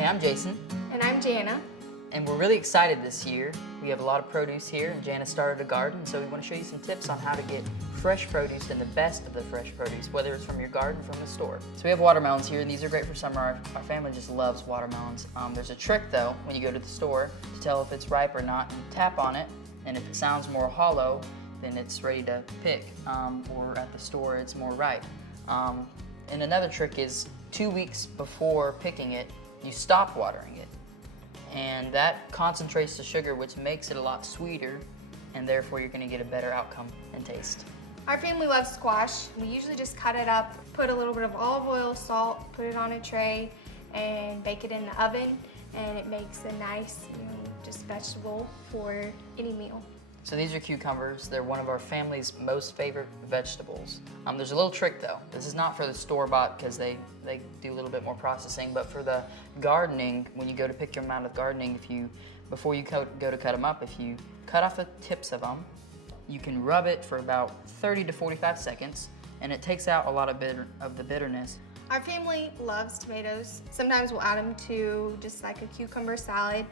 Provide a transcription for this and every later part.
Hey, I'm Jason. And I'm Jana. And we're really excited this year. We have a lot of produce here, and Jana started a garden, so we want to show you some tips on how to get fresh produce and the best of the fresh produce, whether it's from your garden or from the store. So we have watermelons here, and these are great for summer. Our family just loves watermelons. There's a trick, though, when you go to the store to tell if it's ripe or not. You tap on it, and if it sounds more hollow, then it's ready to pick, or at the store, it's more ripe. And another trick is 2 weeks before picking it, you stop watering it. And that concentrates the sugar, which makes it a lot sweeter, and therefore you're going to get a better outcome and taste. Our family loves squash. We usually just cut it up, put a little bit of olive oil, salt, put it on a tray, and bake it in the oven. And it makes a nice, just vegetable for any meal. So these are cucumbers. They're one of our family's most favorite vegetables. There's a little trick though. This is not for the store-bought because they do a little bit more processing, but for the gardening, when you go to pick them out of gardening, before you go to cut them up, if you cut off the tips of them, you can rub it for about 30 to 45 seconds, and it takes out a lot of the bitterness. Our family loves tomatoes. Sometimes we'll add them to just like a cucumber salad.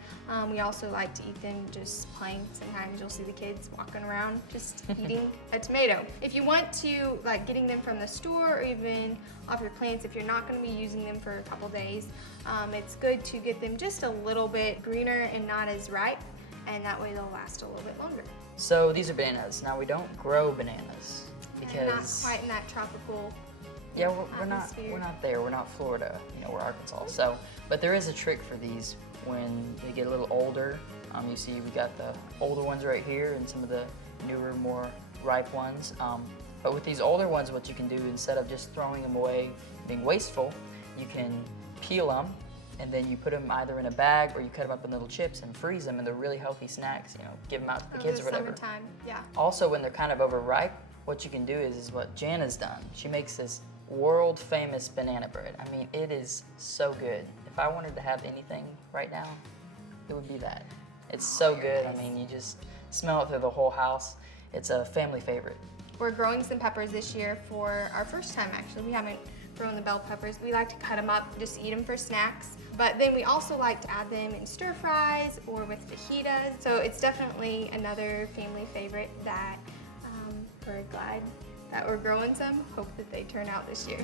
We also like to eat them just plain. Sometimes you'll see the kids walking around just eating a tomato. If you want to, like getting them from the store or even off your plants, if you're not gonna be using them for a couple days, it's good to get them just a little bit greener and not as ripe, and that way they'll last a little bit longer. So these are bananas. Now we don't grow bananas because... They're not quite in that tropical. Yeah, we're not there. We're not Florida. We're Arkansas. So, but there is a trick for these when they get a little older. You see, we got the older ones right here, and some of the newer, more ripe ones. But with these older ones, what you can do instead of just throwing them away, being wasteful, you can peel them, and then you put them either in a bag or you cut them up in little chips and freeze them, and they're really healthy snacks. Give them out to the kids or whatever. Summertime, yeah. Also, when they're kind of overripe, what you can do is what Jana's done. She makes this world famous banana bread. I mean, it is so good. If I wanted to have anything right now, it would be that. It's so good. I mean, you just smell it through the whole house. It's a family favorite. We're growing some peppers this year for our first time, actually. We haven't grown the bell peppers. We like to cut them up, just eat them for snacks. But then we also like to add them in stir fries or with fajitas. So it's definitely another family favorite that we're glad that we're growing some. Hope that they turn out this year.